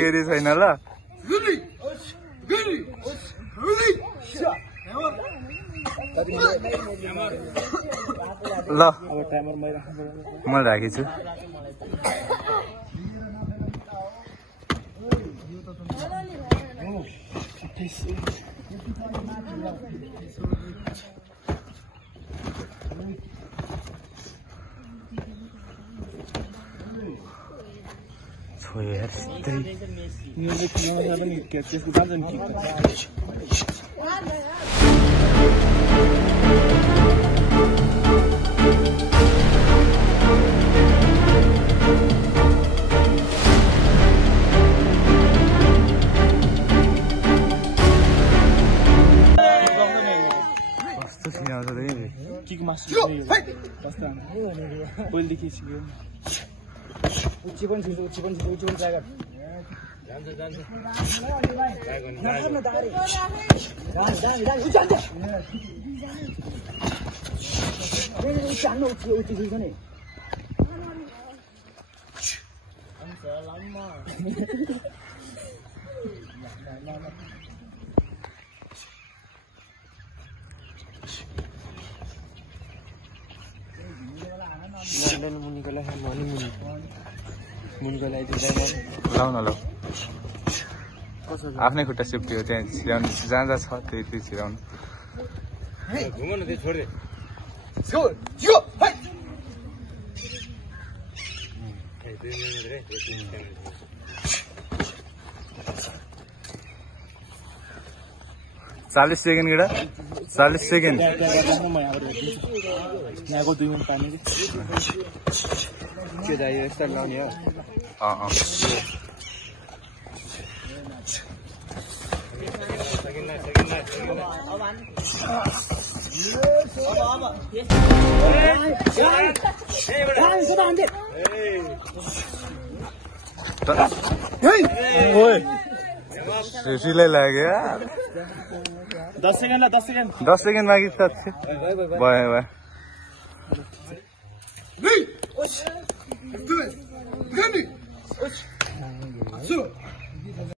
केरी छैन ल ल म राखेछु यार किक मास्टर पहिलेदेखि सिक्यो चिकन ड्राइभर लाउन ल आफ्नै खुट्टा सिफ्टी हो त्यहाँ छिराउनु जहाँ जहाँ छ त्यही छिराउनु चालीस सेकेन्ड गिरा 40 सेकेन्ड यहाँको 2 मिनट पानी के चाहियो यस्तो लाउने हो सुशीलाई लाग्यो 10 सेकेन्ड 10 सेकेन्ड मागी भयो भयो